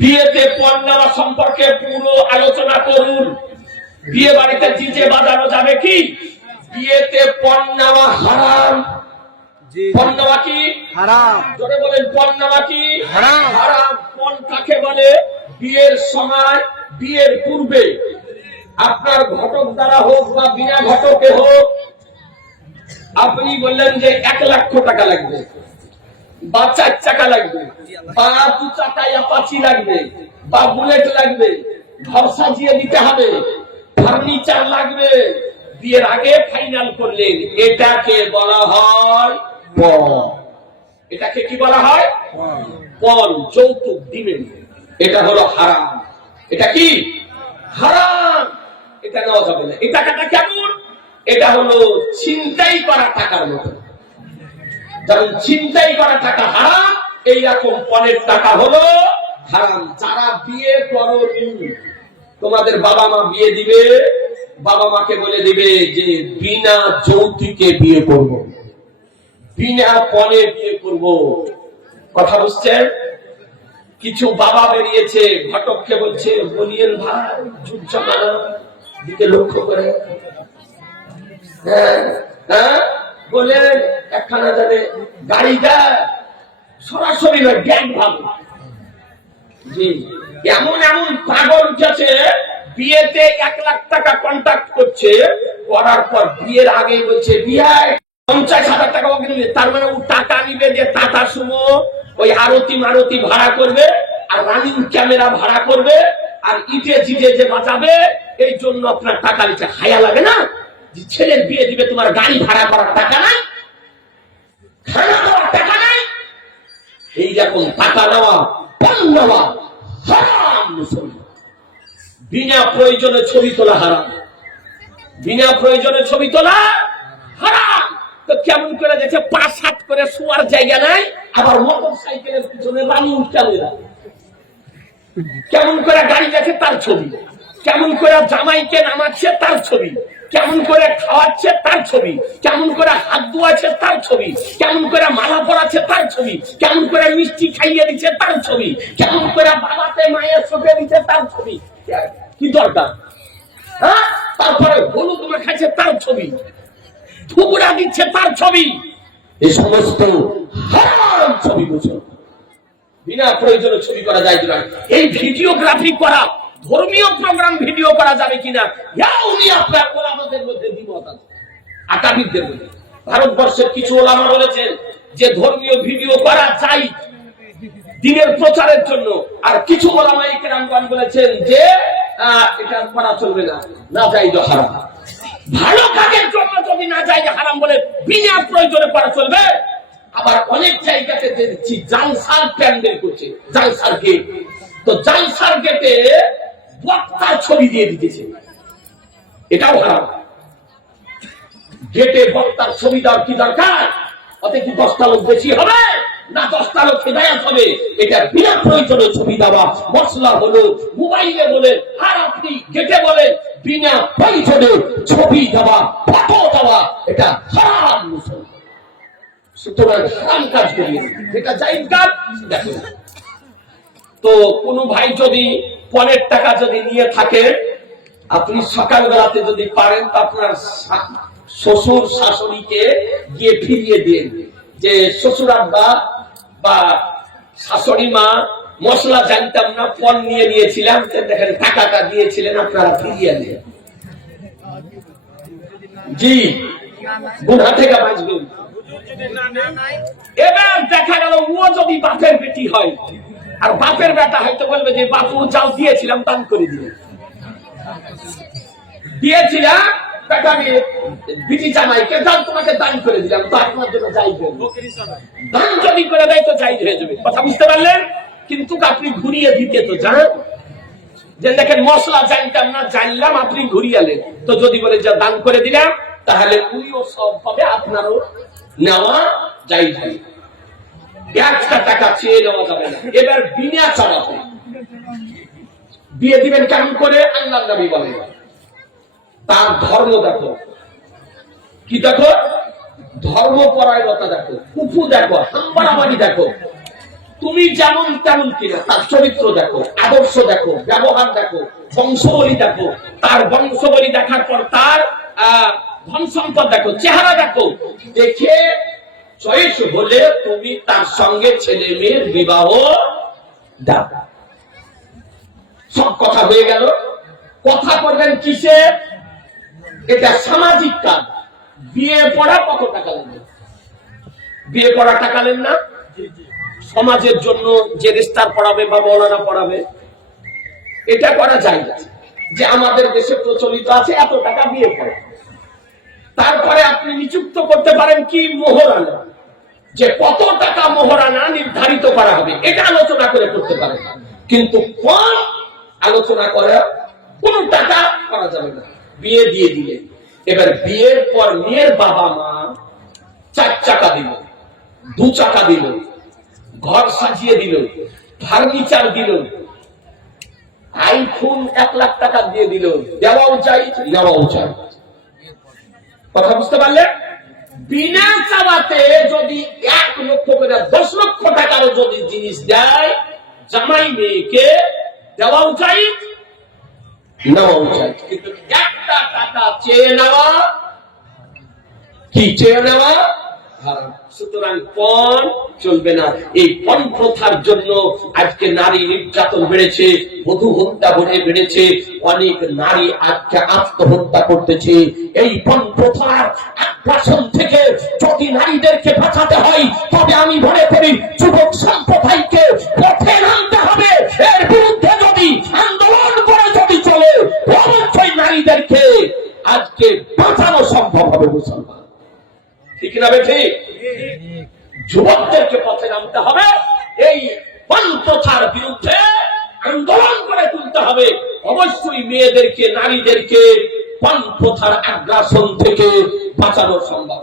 বিয়েতে পণ নেওয়া সম্পর্কে পুরো আলোচনা করুন। বিয়ে বাড়িতে ডিজে বাজানো যাবে কি? বিয়েতে পণ নেওয়া হারাম। পণ নেওয়া কি হারাম? জোরে বলেন, পণ নেওয়া কি হারাম? হারাম। পণ কাকে বলে? বিয়ের সময়, বিয়ের পূর্বে আপনার ঘটক দ্বারা হোক বা বিনা ঘটকে হোক, আপনি বললেন যে 1 লক্ষ টাকা লাগবে, বা 4 চাকা লাগবে, বা 2 চাকায় অ্যাপাচি লাগবে, বা বুলেট লাগবে, ঘর সাজিয়ে দিতে হবে, ফার্নিচার লাগবে, বিয়ের আগে ফাইনাল করলেন, এটাকে বলা হয় পণ। এটাকে কি বলা হয়? পণ। যৌতুক দিবেন, এটা হলো হারাম। এটা কি হারাম? এটা নেওয়া যাবে না। এই টাকাটা কেমন? এটা হলো ছিনতাই করা টাকার মতো। যেমন ছিনতাই করা টাকা হারাম, এইরকম পণের টাকা হলো হারাম। যারা বিয়ে করনি, তোমাদের বাবা মা বিয়ে দিবে, বাবা মাকে বলে দিবে যে বিনা যৌতুকে বিয়ে করব, বিনা পণে বিয়ে করব। কথা বুঝছেন? কিছু বাবা বেরিয়েছে, ঘটককে বলছে, বলিয়েন ভাই যুগ জামানা দিকে লক্ষ্য করে, বলে একখানা জানে গাড়ি দেয়, সরাসরি নয়, গ্যাং ভাবে। জি, এমন এমন পাগল উঠেছে, বিয়েতে 1 লাখ টাকা কন্ট্যাক্ট করছে, করার পর বিয়ের আগে বলছে বিয়ে 50,000 টাকা ওকে নিবে। তার মানে ও টাকা নিবে যে টাকা সুমো, ওই আরতি মারতি ভাড়া করবে, আর রানিং ক্যামেরা ভাড়া করবে, আর ইটে জিটে যে বাঁচাবে, এই জন্য আপনার টাকা নিচ্ছে। হায়া লাগে না যে ছেলের বিয়ে দিবে, তোমার গাড়ি ভাড়া করার টাকা নাই, খানা দেওয়ার টাকা নাই। এইরকম টাকা নেওয়া, পণ নেওয়া হারাম। মুসলমান বিনা প্রয়োজনে ছবি তোলা হারাম, বিনা প্রয়োজনে ছবি তোলা হারাম। তো কেমন করে দেখে 5-7 করে শোয়ার জায়গা নাই, আবার মোটর সাইকেলের পিছনে রানিং ক্যামেরা, কেমন করে গাড়ি দেখে তার ছবি, কেমন করে জামাইকে নামাচ্ছে তার ছবি, কেমন করে খাওয়াচ্ছে তার ছবি, কেমন করে হাত ধোয়াচ্ছে তার ছবি, কেমন করে মালা পরাচ্ছে তার ছবি, কেমন করে মিষ্টি খাইয়ে দিচ্ছে তার ছবি, কেমন করে বাবাতে মায়ের চোখে দিচ্ছে তার ছবি। কি দরকার? হ্যাঁ, তারপরে হলুদ মাখাচ্ছে তার ছবি, থুবড়া দিচ্ছে তার ছবি। এই সমস্ত হারাম ছবি। বুঝুন, বিনা প্রয়োজনে ছবি করা যায় কিনা? এই ভিডিওগ্রাফি করা, ধর্মীয় প্রোগ্রাম ভিডিও করা যাবে কিনা, উনি আপনার ওলামাদের মধ্যে দ্বিমত আছে, আকাবিরদের মধ্যে। ভারতবর্ষের কিছু ওলামা বলেছেন যে ধর্মীয় ভিডিও করা যায় দিনের প্রচারের জন্য, আর কিছু ওলামা ইকরামগণ বলেছেন যে এটা করা চলবে না, না যাই হারাম। ভালো কাজের জন্য যদি না যাই হারাম বলে বিনা প্রয়োজনে করা চলবে। আবার অনেক জায়গাতে দেখছি জালসার প্যান্ডেল করছে, জালসার গেট, তো জালসার গেটে বক্তার ছবি দিয়ে দিতেছে, এটাও হারাম। গেটে বক্তার ছবি দেওয়ার কি দরকার? ওতে কি 10টা লোক বেশি হবে না 10টা লোক হেদায়েত হবে? এটা বিনা প্রয়োজনে ছবি দেওয়া মশলা হলো, মোবাইলে বলে, আর আপনি গেটে বলেন বিনা প্রয়োজনে ছবি দেওয়া, ফটো দেওয়া, এটা হারাম। মুসলমান সুতরাং হারাম কাজ করিয়ে, যেটা জায়েজ কাজ দেখুন। তো কোন ভাই যদি পণের টাকা যদি নিয়ে থাকে, আপনি সকালবেলাতে যদি পারেন তো আপনার শ্বশুর শাশুড়িকে গিয়ে ফিরিয়ে দিন যে শ্বশুর আব্বা বা শাশুড়ি মা, মশলা জানতাম না, পণ নিয়ে নিয়েছিলাম, দেখেন টাকাটা দিয়েছিলেন, আপনারা ফিরিয়ে দিন। জি, গুনাহ থেকে বাঁচবেন। এবার দেখা গেল ও যদি বাপের বেটি হয়, আর বাপের বেটা হয়তো বলবে যে বাপু যাও দিয়েছিলাম, দান করে দিলে, দিয়েছিলাম বেটা মেয়ে বিটি জামাইকে, দান তোমাকে দান করে দিলাম, তো আপনার জন্য জায়েজ হবে। দান যদি করে দেয় তো জায়েজ হয়ে যাবে। কথা বুঝতে পারলেন? কিন্তু আপনি ঘুরিয়ে দিতে তো জান, যে দেখেন মশলা জানতাম না, জানলাম, আপনি ঘুরিয়ালেন, তো যদি বলে যে দান করে দিলাম, তাহলে উনিও সব পাবে, আপনারও নেওয়া জায়েজ হবে। 1টা টাকা চেয়ে নেওয়া যাবে না। এবার বিনা চাওয়াতে বিয়ে দিবেন কেমন করে? আল্লাহর নবী বলেন তার ধর্ম দেখো, কি দেখো? ধর্মপরায়ণতা দেখো, কুফু দেখো, হাম্বাড়াবাড়ি দেখো। তুমি যেমন তেমন কিনা, তার চরিত্র দেখো, আদর্শ দেখো, ব্যবহার দেখো, বংশবলী দেখো, তার বংশবলী দেখার পর তার ধন সম্পদ দেখো, চেহারা দেখো, দেখে চয়েস হলে তুমি তার সঙ্গে ছেলে মেয়ের বিবাহ দাও। সব কথা হয়ে গেল। কথা করবেন কিসে? এটা সামাজিক কাজ। বিয়ে পড়া কত টাকা লাগবে? বিয়ে পড়া টাকা নেন না? সমাজের জন্য যে রেস্টার পড়াবে বা মৌলানা পড়াবে, এটা করা যায় না। যে আমাদের দেশে প্রচলিত আছে এত টাকা বিয়ে পড়া। তারপরে আপনি নিযুক্ত করতে পারেন কি মোহরানা, যে কত টাকা মোহরানা নির্ধারিত করা হবে, এটা আলোচনা করে করতে পারেন। কিন্তু কম আলোচনা করে কোনো টাকা করা যাবে না। বিয়ে দিয়ে দিলে এবার বিয়ের পর মেয়ের বাবা মা 4 চাকা দিল, 2 চাকা দিল, ঘর সাজিয়ে দিল, ফার্নিচার দিল, আইফোন 1 লাখ টাকা দিয়ে দিল, দেওয়াও চাই, নেওয়াও চাই। কথা বুঝতে পারলেন? বিনা চাওয়াতে যদি 1 লক্ষ করে 10 লক্ষ টাকারও যদি জিনিস দেয়, জামাই মেয়েকে দেওয়াও চাই, নেওয়াও চাই। কিন্তু 1 টাকা চেয়ে নেওয়া, কি চেয়ে নেওয়া হারাম। সুতরাং পণ চলবে না। এই পণ প্রথার জন্য আজকে নারী নির্যাতন বেড়েছে, বধূ হত্যা বেড়েছে, অনেক নারী আজকে আত্মহত্যা করতেছে। এই পণ প্রথার আগ্রাসন থেকে যদি নারীদেরকে বাঁচাতে হয়, তবে আমি মনে করি যুবক সম্প্রদায়কে পথে নামতে হবে। এর বিরুদ্ধে যদি আন্দোলন করে যদি চলে, অবশ্যই নারীদেরকে আজকে বাঁচানো সম্ভব হবে। মুসলমান ঠিক না বেঠি? যুবকদেরকে পথে নামতে হবে, এই পণ প্রথার বিরুদ্ধে আন্দোলন করে তুলতে হবে। অবশ্যই মেয়েদেরকে, নারীদেরকে পণ প্রথার আগ্রাসন থেকে বাঁচানো সম্ভব।